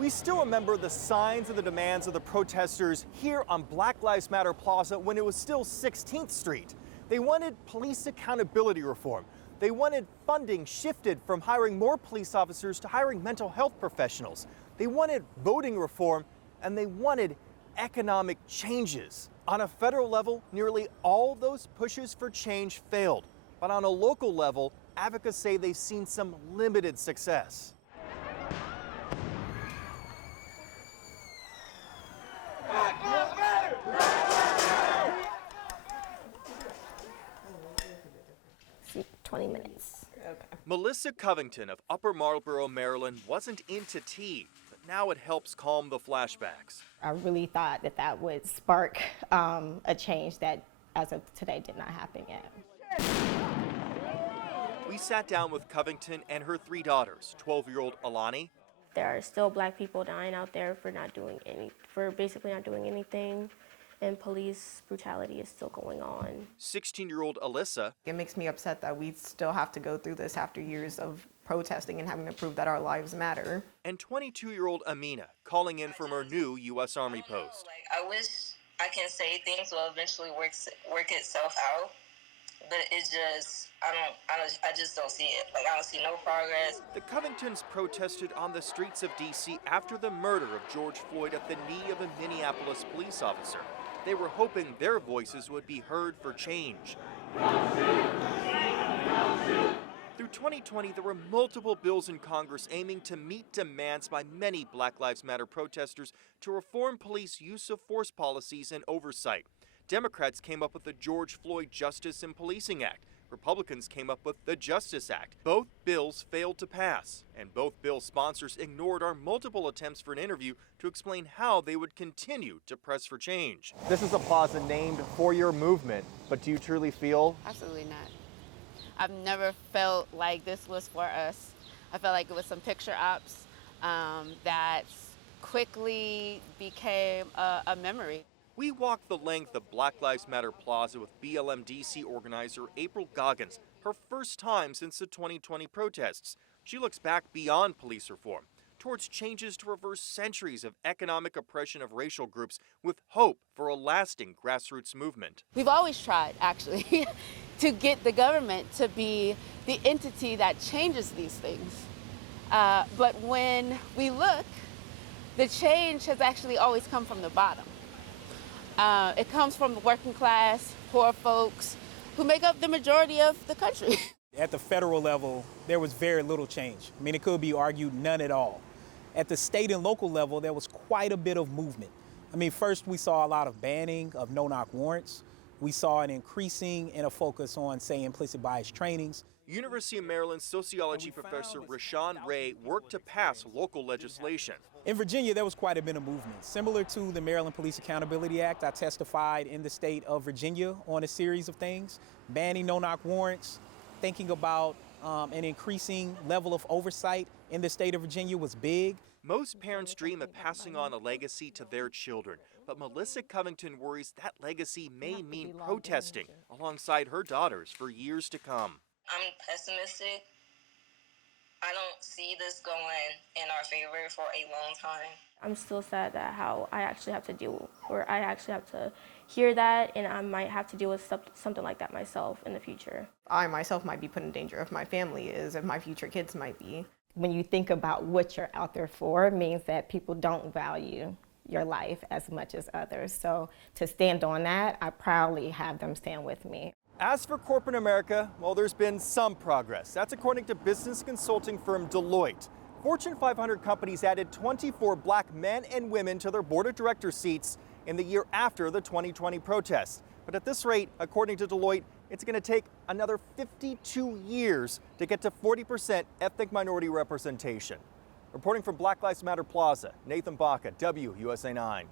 We still remember the signs and the demands of the protesters here on Black Lives Matter Plaza when it was still 16th Street. They wanted police accountability reform. They wanted funding shifted from hiring more police officers to hiring mental health professionals. They wanted voting reform, and they wanted economic changes. On a federal level, nearly all those pushes for change failed. But on a local level, advocates say they've seen some limited success. See, 20 minutes. Okay. Melissa Covington of Upper Marlboro, Maryland wasn't into tea, but now it helps calm the flashbacks. I really thought that that would spark a change that, as of today, did not happen yet. We sat down with Covington and her 3 daughters, 12-year-old Alani. There are still black people dying out there for basically not doing anything, and police brutality is still going on. 16-year-old Alyssa. It makes me upset that we still have to go through this after years of protesting and having to prove that our lives matter. And 22-year-old Amina, calling in from her new U.S. Army post. I wish I can say things will eventually work itself out, but it's just, I just don't see it. I don't see no progress. The Covingtons protested on the streets of D.C. after the murder of George Floyd at the knee of a Minneapolis police officer. They were hoping their voices would be heard for change. Through 2020, there were multiple bills in Congress aiming to meet demands by many Black Lives Matter protesters to reform police use of force policies and oversight. Democrats came up with the George Floyd Justice and Policing Act. Republicans came up with the Justice Act. Both bills failed to pass, and both bill sponsors ignored our multiple attempts for an interview to explain how they would continue to press for change. This is a plaza named for your movement, but do you truly feel? Absolutely not. I've never felt like this was for us. I felt like it was some picture ops that quickly became a memory. We walked the length of Black Lives Matter Plaza with BLM DC organizer April Goggins, her first time since the 2020 protests. She looks back beyond police reform, towards changes to reverse centuries of economic oppression of racial groups with hope for a lasting grassroots movement. We've always tried, actually, to get the government to be the entity that changes these things. But when we look, the change has actually always come from the bottom. It comes from the working class, poor folks, who make up the majority of the country. At the federal level, there was very little change. I mean, it could be argued none at all. At the state and local level, there was quite a bit of movement. I mean, first we saw a lot of banning of no-knock warrants. We saw an increasing and a focus on, say, implicit bias trainings. University of Maryland sociology professor Rashawn Ray worked to pass local legislation. In Virginia, there was quite a bit of movement. Similar to the Maryland Police Accountability Act, I testified in the state of Virginia on a series of things, banning no-knock warrants, thinking about an increasing level of oversight in the state of Virginia was big. Most parents dream of passing on a legacy to their children, but Melissa Covington worries that legacy may mean protesting alongside her daughters for years to come. I'm pessimistic. I don't see this going in our favor for a long time. I'm still sad that how I actually have to deal, or I actually have to hear that, and I might have to deal with something like that myself in the future. I myself might be put in danger if my family is, if my future kids might be. When you think about what you're out there for, it means that people don't value your life as much as others. So to stand on that, I proudly have them stand with me. As for corporate America, well, there's been some progress. That's according to business consulting firm Deloitte. Fortune 500 companies added 24 black men and women to their board of directors seats in the year after the 2020 protests. But at this rate, according to Deloitte, it's going to take another 52 years to get to 40% ethnic minority representation. Reporting from Black Lives Matter Plaza, Nathan Baca, WUSA 9.